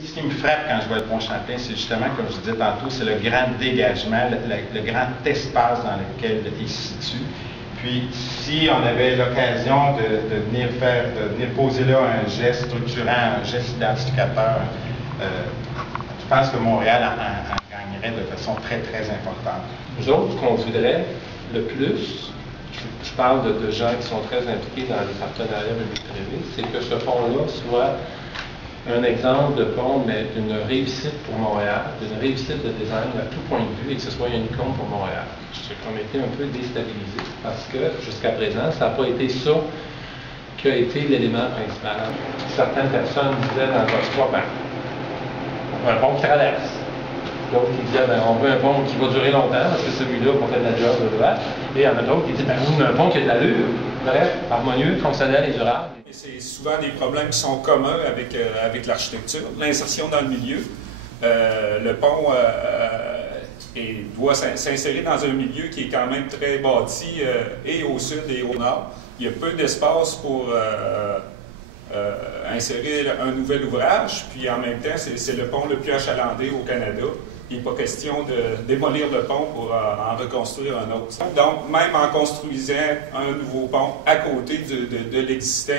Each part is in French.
Ce qui me frappe quand je vois le pont Champlain, c'est justement, comme je disais tantôt, c'est le grand dégagement, le grand espace dans lequel il se situe. Puis, si on avait l'occasion de venir poser là un geste structurant, un geste identificateur, je pense que Montréal en gagnerait de façon très, très importante. Nous autres, ce qu'on voudrait le plus, je parle de gens qui sont très impliqués dans les partenariats public-privé, c'est que ce pont-là soit un exemple de pont, mais d'une réussite pour Montréal, d'une réussite de design à tout point de vue, et que ce soit une icône pour Montréal. J'ai comme été un peu déstabilisé parce que jusqu'à présent, ça n'a pas été ça qui a été l'élément principal. Certaines personnes disaient dans le vote, ben, on veut un pont qui traverse. D'autres qui disaient, ben, on veut un pont qui va durer longtemps, parce que celui-là, on fait de la job, et il y en a d'autres qui disent, ben, on veut un pont qui a de l'allure. Bref, harmonieux, fonctionnel et durable. C'est souvent des problèmes qui sont communs avec l'architecture. L'insertion dans le milieu. Le pont doit s'insérer dans un milieu qui est quand même très bâti, et au sud et au nord. Il y a peu d'espace pour insérer un nouvel ouvrage, puis en même temps, c'est le pont le plus achalandé au Canada. Il n'est pas question de démolir le pont pour en reconstruire un autre. Donc, même en construisant un nouveau pont à côté de l'existant,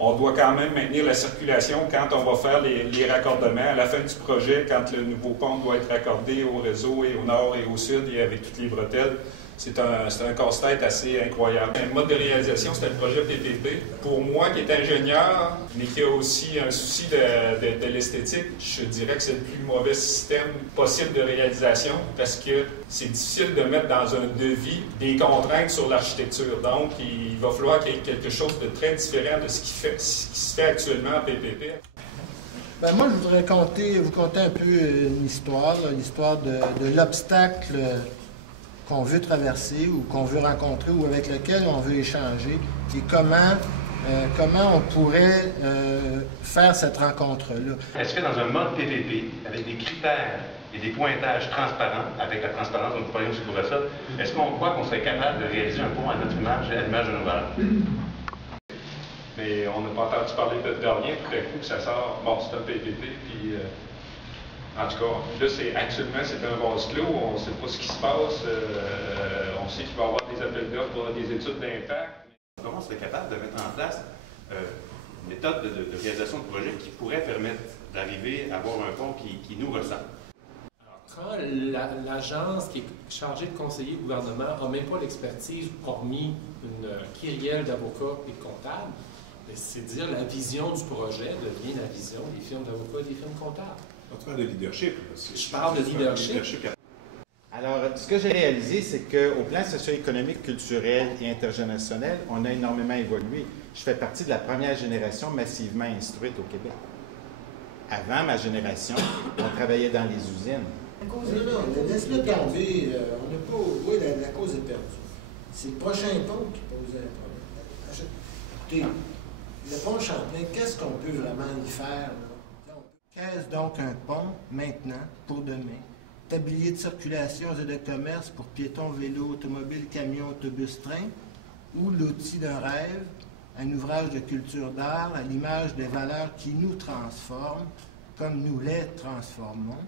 on doit quand même maintenir la circulation quand on va faire les raccordements. À la fin du projet, quand le nouveau pont doit être raccordé au réseau et au nord et au sud et avec toutes les bretelles, c'est un casse-tête assez incroyable. Le mode de réalisation, c'était le projet PPP. Pour moi, qui est ingénieur, mais qui a aussi un souci de l'esthétique, je dirais que c'est le plus mauvais système possible de réalisation parce que c'est difficile de mettre dans un devis des contraintes sur l'architecture. Donc, il va falloir qu'il y ait quelque chose de très différent de ce qui se fait actuellement en PPP. Ben moi, je voudrais vous conter un peu l'histoire de l'obstacle qu'on veut traverser ou qu'on veut rencontrer ou avec lequel on veut échanger et comment on pourrait faire cette rencontre-là. Est-ce que dans un mode PPP, avec des critères et des pointages transparents, avec la transparence dont nous parlions sur ça, est-ce qu'on croit qu'on serait capable de réaliser un pont à notre image et à l'image de nos valeurs? Mais on n'a pas entendu parler de rien, tout d'un coup, ça sort, bon, c'est un PPP, puis... En tout cas, là, actuellement, c'est un vase clos, on ne sait pas ce qui se passe, on sait qu'il va y avoir des appels d'offres pour des études d'impact. Comment on serait capable de mettre en place une méthode de réalisation de projet qui pourrait permettre d'arriver à avoir un pont qui nous ressemble? Alors, quand l'agence qui est chargée de conseiller le gouvernement n'a même pas l'expertise, hormis une kyrielle d'avocats et de comptables, c'est dire la vision du projet devient la vision des firmes d'avocats et des firmes comptables. Tu parles de leadership. Je parle de leadership. Alors, ce que j'ai réalisé, c'est qu'au plan socio-économique, culturel et intergénérationnel, on a énormément évolué. Je fais partie de la première génération massivement instruite au Québec. Avant ma génération, on travaillait dans les usines. Non, laisse-le tomber. On n'a pas... Oui, la cause est perdue. C'est le prochain pont qui posait un problème. Écoutez, le pont Champlain, qu'est-ce qu'on peut vraiment y faire? Qu'est-ce donc un pont, maintenant, pour demain? Tablier de circulation et de commerce pour piétons, vélos, automobiles, camions, autobus, trains? Ou l'outil d'un rêve, un ouvrage de culture d'art à l'image des valeurs qui nous transforment, comme nous les transformons?